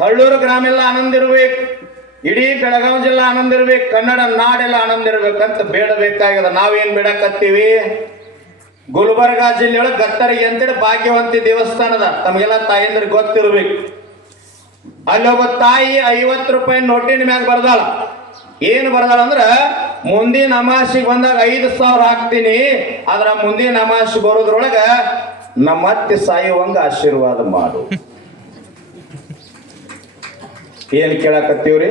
ಹಳ್ಳೂರು ಗ್ರಾಮ ಎಲ್ಲ ಆನಂದ ಇರಬೇಕು. ಇಡೀ ಬೆಳಗಾವಿ ಜಿಲ್ಲಾ ಆನಂದ ಇರ್ಬೇಕು. ಕನ್ನಡ ನಾಡೆಲ್ಲ ಆನಂದ ಇರ್ಬೇಕಂತ ಬೇಡಬೇಕಾಗಿದೆ ನಾವೇನ್ ಬೇಡಕತ್ತೀವಿ? ಗುಲ್ಬರ್ಗ ಜಿಲ್ಲೆಯೊಳಗೆ ಗತ್ತರಿಗೆ ಅಂತೇಳಿ ಭಾಗ್ಯವಂತಿ ದೇವಸ್ಥಾನದ. ತಮಗೆಲ್ಲ ತಾಯಂದ್ರಿಗೆ ಗೊತ್ತಿರ್ಬೇಕು. ಅಲ್ಲೊಬ್ಬ ತಾಯಿ ಐವತ್ತು ರೂಪಾಯಿ ನೋಟಿನ ಮ್ಯಾಗ ಬರ್ದಾಳ. ಏನು ಬರ್ದಾಳ ಅಂದ್ರ ಮುಂದಿನ ಅಮಾಸಿಗೆ ಬಂದಾಗ ಐದು ಸಾವಿರ ಹಾಕ್ತೀನಿ. ಆದ್ರೆ ಮುಂದಿನ ಅಮಾಸಿ ಬರೋದ್ರೊಳಗ ನಮ್ಮ ಅತ್ತೆ ಸಾಯುವಂಗ ಆಶೀರ್ವಾದ ಮಾಡು. ಏನ್ ಕೇಳಕತ್ತೀವ್ರಿ?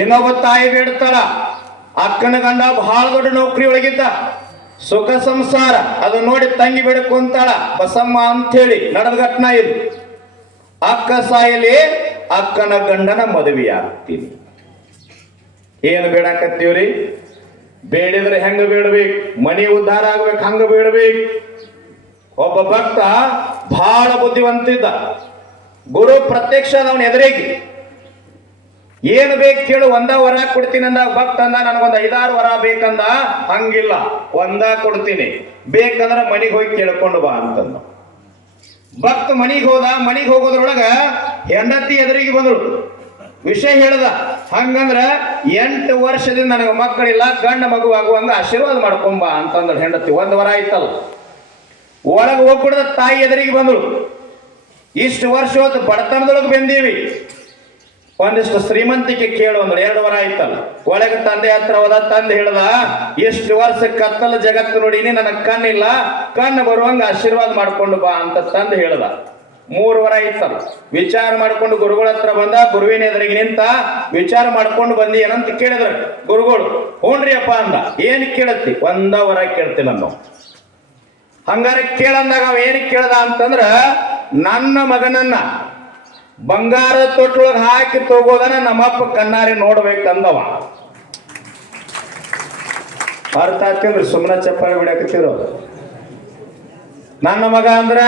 ಇನ್ನೊಬ್ಬ ತಾಯಿ ಬೇಡ್ತಾಳ. ಅಕ್ಕನ ಗಂಡ ಬಹಳ ದೊಡ್ಡ ನೌಕರಿ ಒಳಗಿದ್ದ. ಸುಖ ಸಂಸಾರ, ಅದು ನೋಡಿ ತಂಗಿ ಬೇಡಕು ಅಂತಾಳ. ಬಸಮ್ಮ ಅಂಥೇಳಿ, ನಡೆದ ಘಟನಾ ಇದು. ಅಕ್ಕ ಸಾಯಲಿ ಅಕ್ಕನ ಗಂಡನ ಮದುವೆ ಆಗ್ತೀನಿ. ಏನು ಬೇಡಕತ್ತೀವ್ರಿ? ಬೇಡಿದ್ರೆ ಹೆಂಗ ಬೇಡಬೇಕು? ಮನಿ ಉದ್ಧಾರ ಆಗ್ಬೇಕು, ಹಂಗ ಬೇಡಬೇಕು? ಒಬ್ಬ ಭಕ್ತ ಬಹಳ ಬುದ್ಧಿವಂತ ಇದ್ದ ಗುರು ಪ್ರತ್ಯಕ್ಷ ಅವನ ಎದುರಿಗೆ. ಏನು ಬೇಕು ಕೇಳು, ಒಂದ ವರ ಕೊಡ್ತೀನಿ ಅಂದ ಭಕ್ತ ಅಂದ, ನನಗೊಂದು ಐದಾರು ವರ ಬೇಕಂದ, ಹಂಗಿಲ್ಲ, ಒಂದ ಕೊಡ್ತೀನಿ. ಬೇಕಂದ್ರ ಮನೆಗೆ ಹೋಗಿ ಕೇಳ್ಕೊಂಡು ಬಾ ಅಂತಂದ. ಭಕ್ತ ಮನಿಗೆ ಹೋದ, ಮನೆಗೆ ಹೋಗೋದ್ರೊಳಗ ಹೆಂಡತಿ ಎದುರಿಗೆ ಬಂದಳು ವಿಷಯ ಹೇಳ್ದ, ಹಂಗಂದ್ರ ಎಂಟು ವರ್ಷದಿಂದ ನನಗೆ ಮಕ್ಕಳಿಲ್ಲ, ಗಂಡ ಮಗು ಆಗುವಂಗ ಆಶೀರ್ವಾದ ಮಾಡ್ಕೊಂಬ ಅಂತಂದ್ರು ಹೆಂಡತಿ. ಒಂದ್ ವರ ಇತ್ತಲ್ಲ ಒಳಗೆ ಹೋಗ್ಬಿಡ್ದ ತಾಯಿ ಎದುರಿಗೆ ಬಂದಳು ಇಷ್ಟು ವರ್ಷ ಹೊತ್ತು ಬಡತನದೊಳಗೆ ಬಂದೀವಿ. ಒಂದಿಷ್ಟು ಶ್ರೀಮಂತಿಕೆ ಕೇಳು ಅಂದ್ರೆ ಎರಡು ವರ ಆಯ್ತಲ್ಲ. ಒಳಗೆ ತಂದೆ ಹತ್ರ ಹೋದ ತಂದೆ ಹೇಳ್ದ ಎಷ್ಟು ವರ್ಷ ಕತ್ತಲ ಜಗತ್ತು ನೋಡಿನಿ ನನಗ್ ಕಣ್ಣಿಲ್ಲ. ಕಣ್ಣು ಬರುವಂಗ ಆಶೀರ್ವಾದ ಮಾಡ್ಕೊಂಡು ಬಾ ಅಂತ ತಂದೆ ಹೇಳ್ದ. ಮೂರು ವರ ಇತ್ತಲ್ಲ ವಿಚಾರ ಮಾಡ್ಕೊಂಡು ಗುರುಗಳ ಹತ್ರ ಬಂದ, ಗುರುವಿನ ಎದುರಿಗೆ ನಿಂತ, ವಿಚಾರ ಮಾಡ್ಕೊಂಡು ಬಂದಿ ಏನಂತ ಕೇಳಿದ್ರ. ಗುರುಗಳು ಹ್ಞೂನ್ರಿ ಅಪ್ಪ ಅಂದ. ಏನ್ ಕೇಳತ್ತಿ? ಒಂದ ವರ ಕೇಳ್ತೀನಿ ನಾನು. ಹಂಗಾರೆ ಕೇಳಂದಾಗ ಅವ ಏನ್ ಕೇಳ್ದ ಅಂತಂದ್ರ ನನ್ನ ಮಗನನ್ನ ಬಂಗಾರ ತೊಟ್ಟೊಳಗೆ ಹಾಕಿ ತಗೋದನ್ನ ನಮ್ಮಪ್ಪ ಕಣ್ಣಾರಿ ನೋಡ್ಬೇಕಂದವ. ಅರ್ಥ ಆಗ್ತಿಲ್ರಿ ಸುಮ್ಮನೆ ಚಪ್ಪಾಳಿ ಬಿಡಕತ್ತಿರೋ ನನ್ನ ಮಗ ಅಂದ್ರ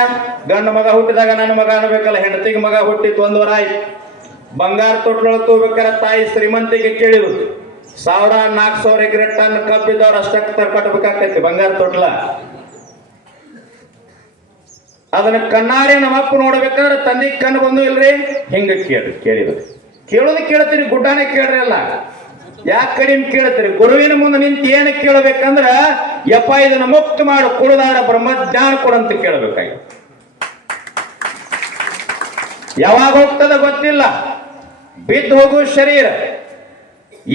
ಗಂಡ ಮಗ ಹುಟ್ಟಿದಾಗ ನನ್ನ ಮಗ ಅನ್ಬೇಕಲ್ಲ, ಹೆಂಡತಿಗೆ ಮಗ ಹುಟ್ಟಿತ್ತು ಒಂದು ವರ ಆಯ್ತು ಬಂಗಾರ ತೊಟ್ಟೊಳಗೆ ತಗೋಬೇಕಾರೆ ತಾಯಿ ಶ್ರೀಮಂತಿಗೆ ಕೇಳಿದ್ರು ಸಾವಿರ ನಾಲ್ಕು ಸಾವಿರ ಎಕರೆ ಟನ್ ಕಬ್ಬಿದ್ದವ್ರು ಅಷ್ಟಕ್ಕೆ ತರ್ಕಟ್ಬೇಕಾಗ್ತೈತಿ ಬಂಗಾರ ತೊಟ್ಲ. ಅದನ್ನ ಕಣ್ಣಾರೆ ನಮ್ಮಪ್ಪ ನೋಡ್ಬೇಕಾದ್ರೆ ತಂದೆ ಕಣ್ಣು ಬಂದು ಇಲ್ರಿ? ಹಿಂಗ ಕೇಳಿ ಕೇಳಿದ್ರಿ. ಕೇಳೋದು ಕೇಳ್ತೀರಿ ಗುಡ್ಡಾನೆ ಕೇಳ್ರಿ ಅಲ್ಲ. ಯಾಕೆ ಕಡಿಮೆ ಕೇಳ್ತೀರಿ? ಗುರುವಿನ ಮುಂದೆ ನಿಂತು ಏನು ಕೇಳಬೇಕಂದ್ರ, ಯಪ್ಪ, ಇದನ್ನ ಮುಕ್ತ ಮಾಡು ಕುಡಿದಾಡ ಬ್ರಹ್ಮಜ್ಞಾನ ಕೊಡಂತ ಕೇಳಬೇಕಾಗಿ ಯಾವಾಗ ಹೋಗ್ತದ ಗೊತ್ತಿಲ್ಲ. ಬಿದ್ದು ಹೋಗು ಶರೀರ,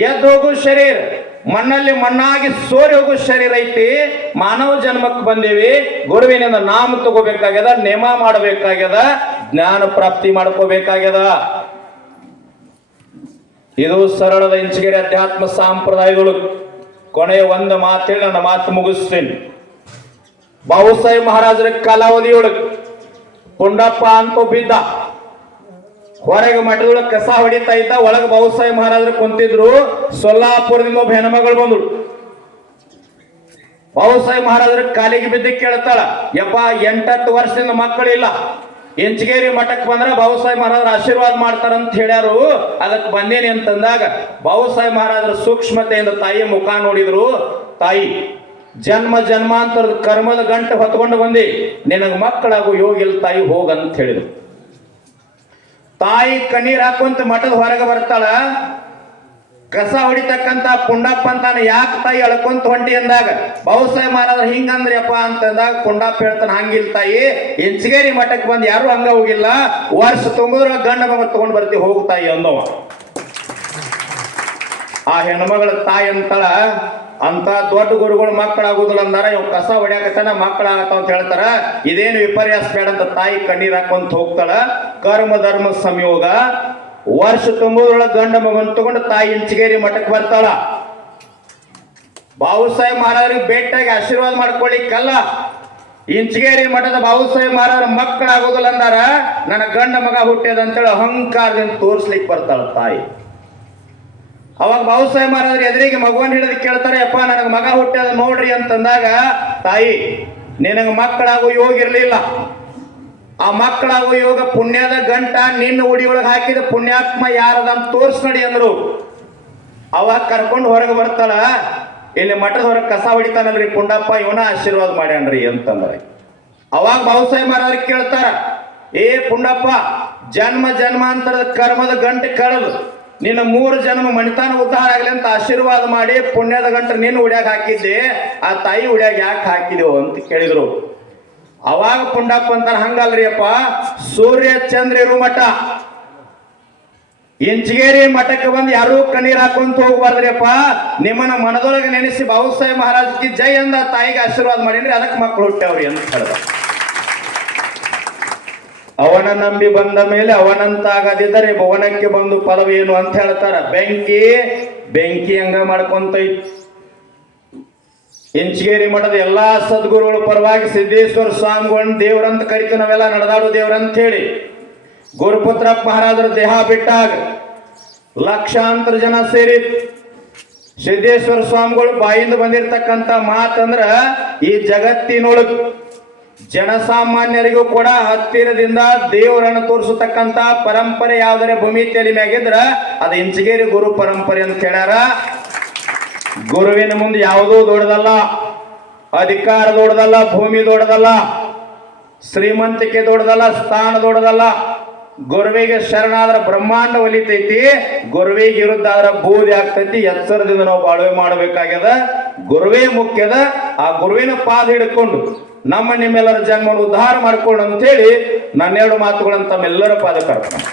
ಎದ್ದು ಹೋಗು ಶರೀರ. ಮಣ್ಣಲ್ಲಿ ಮಣ್ಣಾಗಿ ಸೋರಿ ಹೋಗೋ ಶರೀರ ಐತಿ, ಮಾನವ ಜನ್ಮಕ್ಕೆ ಬಂದೀವಿ, ಗುರುವಿನಿಂದ ನಾಮ ತಗೋಬೇಕಾಗ್ಯದ, ನೇಮ ಮಾಡಬೇಕಾಗ್ಯದ, ಜ್ಞಾನ ಪ್ರಾಪ್ತಿ ಮಾಡ್ಕೋಬೇಕಾಗ್ಯದ. ಇದು ಸರಳದ ಇಂಚಗಿರಿ ಅಧ್ಯಾತ್ಮ ಸಂಪ್ರದಾಯಗಳು. ಕೊನೆಯ ಒಂದು ಮಾತೇಳಿ, ನನ್ನ ಮಾತು ಮುಗಿಸ್ತೀನಿ. ಬಾಬುಸಾಹೇಬ್ ಮಹಾರಾಜರ ಕಾಲಾವಧಿಯೊಳಗೆ ಪುಂಡಪ್ಪ ಅಂತ ಬಿದ್ದ ಹೊರಗೆ ಮಠದೊಳಗೆ ಕಸ ಹೊಡಿತಾ ಇದ್ದ ಒಳಗೆ ಬಾಬುಸಾಹೇಬ್ ಮಹಾರಾಜರು ಕುಂತಿದ್ರು. ಸೊಲ್ಲಾಪುರದಿಂದ ಒಬ್ಬ ಹೆಣ್ಮಗಳು ಬಂದಳು. ಬಾಬುಸಾಹೇಬ್ ಮಹಾರಾಜರ ಕಾಲಿಗೆ ಬಿದ್ದು ಕೇಳ್ತಾಳ, ಯಪ್ಪ, ಎಂಟತ್ತು ವರ್ಷದಿಂದ ಮಕ್ಕಳಿಲ್ಲ ಎಂಚಗೇರಿ ಮಠಕ್ಕೆ ಬಂದ್ರೆ ಬಾಬುಸಾಹೇಬ್ ಮಹಾರಾಜರ ಆಶೀರ್ವಾದ ಮಾಡ್ತಾರಂತ ಹೇಳ್ಯಾರು. ಅದಕ್ಕೆ ಬಂದೇನಿ ಅಂತಂದಾಗ ಬಾಬುಸಾಹೇಬ್ ಮಹಾರಾಜರ ಸೂಕ್ಷ್ಮತೆಯಿಂದ ತಾಯಿಯ ಮುಖ ನೋಡಿದ್ರು. ತಾಯಿ, ಜನ್ಮ ಜನ್ಮಾಂತರದ ಕರ್ಮದ ಗಂಟು ಹೊತ್ಕೊಂಡು ಬಂದಿ. ನಿನಗೆ ಮಕ್ಕಳಾಗು ಯೋಗಿಲ್ ತಾಯಿ ಹೋಗಂತ ಹೇಳಿದ್ರು. ತಾಯಿ ಕಣ್ಣೀರ್ ಹಾಕುವಂತ ಮಠದ ಹೊರಗೆ ಬರ್ತಾಳ. ಕಸ ಹೊಡಿತಕ್ಕಂತ ಪುಂಡಪ್ಪ ಅಂತಾನ ಯಾಕೆ ತಾಯಿ ಅಳ್ಕೊಂತ ಹೊಂಟಿ ಅಂದಾಗ ಬಹುಸಾಹೇಬ್ ಮಹಾರಾಜ್ ಹಿಂಗಂದ್ರಪ್ಪ ಅಂತಂದಾಗ ಪುಂಡಪ್ಪ ಹೇಳ್ತಾನೆ ಹಂಗಿಲ್ಲ ತಾಯಿ, ಹೆಂಚಗೇರಿ ಮಠಕ್ಕೆ ಬಂದು ಯಾರು ಹಂಗ ಹೋಗಿಲ್ಲ. ವರ್ಷ ತುಂಬಿದ್ರ ಗಂಡ ಮಗ ತಗೊಂಡ್ ಬರ್ತಿ ಹೋಗು ತಾಯಿ ಅಂದವ. ಆ ಹೆಣ್ಮಗಳ ತಾಯಿ ಅಂತಳ ಅಂತ ದೊಡ್ಡ ಗುರುಗಳು ಮಕ್ಕಳಾಗುದಿಲ್ಲ ಅಂದಾರ, ಇವ್ ಕಸ ಹೊಡ್ಯಾಕತ್ತಾನ ಮಕ್ಕಳಾಗತ್ತ ಅಂತ ಹೇಳ್ತಾರ. ಇದೇನು ವಿಪರ್ಯಾಸ ಬೇಡ ಅಂತ ತಾಯಿ ಕಣ್ಣೀರ್ ಹಾಕೊಂತ ಹೋಗ್ತಾಳ. ಕರ್ಮ ಧರ್ಮ ಸಂಯೋಗ. ವರ್ಷ ತುಂಬೋದ್ರೊಳಗೆ ಗಂಡ ಮಗನ್ ತಗೊಂಡು ತಾಯಿ ಇಂಚಿಗೇರಿ ಮಠಕ್ಕೆ ಬರ್ತಾಳ. ಬಾಬುಸಾಹೇಬ್ ಮಹಾರಾಜರಿಗೆ ಭೇಟಿಯಾಗಿ ಆಶೀರ್ವಾದ ಮಾಡ್ಕೊಳ್ಳಿಕ್ಕಲ್ಲ. ಇಂಚಿಗೇರಿ ಮಠದ ಬಾಬುಸಾಹೇಬ್ ಮಹಾರಾಜರ ಮಕ್ಕಳಾಗೋದಿಲ್ಲ ಅಂದಾರ. ನನ್ನ ಗಂಡ ಮಗ ಹುಟ್ಟ್ಯದ ಅಂತೇಳಿ ಅಹಂಕಾರದಿಂದ ತೋರಿಸ್ಲಿಕ್ಕೆ ಬರ್ತಾಳ ತಾಯಿ. ಅವಾಗ ಬಾಬು ಸಾಹೇಬ್ ಮಹಾರಾಜರು ಎದುರಿಗೆ ಮಗುವನ್ ಹಿಡಿದು ಕೇಳ್ತಾರೆ ಅಪ್ಪ ನನಗೆ ಮಗ ಹುಟ್ಟ್ಯದ ನೋಡ್ರಿ ಅಂತಂದಾಗ, ತಾಯಿ, ನಿನಗೆ ಮಕ್ಕಳಾಗೋ ಯೋಗ ಇರಲಿಲ್ಲ. ಆ ಮಕ್ಕಳ ಯೋಗ ಪುಣ್ಯದ ಗಂಟ ನಿನ್ನ ಉಡಿಯೊಳಗೆ ಹಾಕಿದ ಪುಣ್ಯಾತ್ಮ ಯಾರದ ಅಂತ ತೋರ್ಸ್ ನಡಿ ಅಂದ್ರು. ಅವ ಕರ್ಕೊಂಡು ಹೊರಗೆ ಬರ್ತಾಳ. ಇಲ್ಲಿ ಮಠದ ಹೊರಗೆ ಕಸ ಹೊಡಿತಾನಲ್ರಿ ಪುಂಡಪ್ಪ, ಇವನ ಆಶೀರ್ವಾದ ಮಾಡ್ಯಾನ್ರಿ ಅಂತಂದ್ರೆ. ಅವಾಗ ಬಾಬುಸಾಹೇಬ್ ಮಹಾರಾಜ್ ಕೇಳ್ತಾರ, ಏ ಪುಂಡಪ್ಪ, ಜನ್ಮ ಜನ್ಮಾಂತರದ ಕರ್ಮದ ಗಂಟೆ ಕಳೆದು, ನಿನ್ನ ಮೂರು ಜನ್ಮ ಮಣಿತಾನ ಉದ್ಧಾರ ಆಗಲಿ ಅಂತ ಆಶೀರ್ವಾದ ಮಾಡಿ ಪುಣ್ಯದ ಗಂಟೆ ನಿನ್ನ ಉಡ್ಯಾಗ ಹಾಕಿದ್ದೆ, ಆ ತಾಯಿ ಉಡ್ಯಾಗ ಯಾಕೆ ಹಾಕಿದೆವು? ಅಂತ ಕೇಳಿದ್ರು. ಅವಾಗ ಪುಂಡಪ್ಪ ಅಂತಾನ ಹಂಗಲ್ರಿ ಅಪ್ಪ. ಸೂರ್ಯ ಚಂದ್ರ ಇರು ಮಠ. ಇಂಚಗೇರಿ ಮಠಕ್ಕೆ ಬಂದು ಯಾರೂ ಕಣ್ಣೀರ್ ಹಾಕೊಂತ ಹೋಗ್ಬಾರ್ದ್ರಿಯಪ್ಪ ನಿಮ್ಮನ್ನ ಮನದೊಳಗೆ ನೆನೆಸಿ ಬಾಬುಸಾಹೇಬ್ ಮಹಾರಾಜ್ಗೆ ಜೈ ಅಂದ ತಾಯಿಗೆ ಆಶೀರ್ವಾದ ಮಾಡೀನ್ರಿ ಅದಕ್ಕೆ ಮಕ್ಕಳು ಹುಟ್ಟವ್ರಿ ಅಂತ ಹೇಳ್ದ. ಅವನ ನಂಬಿ ಬಂದ ಮೇಲೆ ಅವನಂತಾಗದಿದ್ದರೆ ಭವನಕ್ಕೆ ಬಂದು ಫಲವೇನು ಅಂತ ಹೇಳ್ತಾರ. ಬೆಂಕಿ ಬೆಂಕಿ ಹಂಗ ಮಾಡ್ಕೊಂತೈತಿ. ಇಂಚಗೇರಿ ಮಠದ ಎಲ್ಲಾ ಸದ್ಗುರುಗಳ ಪರವಾಗಿ ಸಿದ್ದೇಶ್ವರ ಸ್ವಾಮಿಗಳನ್ನ ದೇವ್ರಂತ ಕರಿತು ನಾವೆಲ್ಲ ನಡೆದಾಡು ದೇವ್ರಂತ ಹೇಳಿ ಗುರುಪುತ್ರ ಮಹಾರಾಜರ ದೇಹ ಬಿಟ್ಟಾಗ ಲಕ್ಷಾಂತರ ಜನ ಸೇರಿ ಸಿದ್ದೇಶ್ವರ ಸ್ವಾಮಿಗಳು ಬಾಯಿಂದ ಬಂದಿರತಕ್ಕಂತ ಮಾತಂದ್ರ ಈ ಜಗತ್ತಿನೊಳಗ ಜನಸಾಮಾನ್ಯರಿಗೂ ಕೂಡ ಹತ್ತಿರದಿಂದ ದೇವರನ್ನು ತೋರಿಸತಕ್ಕಂತ ಪರಂಪರೆ ಯಾವ್ದಾರ ಭೂಮಿ ತೆಲಿ ಮ್ಯಾಗಿದ್ರ ಅದು ಇಂಚಗೇರಿ ಗುರು ಪರಂಪರೆ ಅಂತ ಹೇಳ್ಯಾರ. ಗುರುವಿನ ಮುಂದೆ ಯಾವುದೂ ದೊಡ್ಡದಲ್ಲ, ಅಧಿಕಾರ ದೊಡ್ಡದಲ್ಲ, ಭೂಮಿ ದೊಡ್ಡದಲ್ಲ, ಶ್ರೀಮಂತಿಕೆ ದೊಡ್ಡದಲ್ಲ, ಸ್ಥಾನ ದೊಡ್ಡದಲ್ಲ. ಗುರುವಿಗೆ ಶರಣಾದ್ರ ಬ್ರಹ್ಮಾಂಡ ಒಲಿತೈತಿ, ಗುರುವಿಗೆ ವಿರುದ್ಧ ಆದ್ರ ಬೂದಿ ಆಗ್ತೈತಿ, ಎಚ್ಚರದಿಂದ ನಾವು ಬಾಳ್ವೆ ಮಾಡಬೇಕಾಗ್ಯದ. ಗುರುವೇ ಮುಖ್ಯದ, ಆ ಗುರುವಿನ ಪಾದ ಹಿಡ್ಕೊಂಡು ನಮ್ಮ ನಿಮ್ಮೆಲ್ಲರ ಜನ್ಮವನ್ನು ಉದ್ಧಾರ ಮಾಡ್ಕೊಂಡು ಅಂತೇಳಿ ನನ್ನೆರಡು ಮಾತುಗಳನ್ನು ತಮ್ಮೆಲ್ಲರ ಪಾದ ಕರ್ಕೊಂಡು.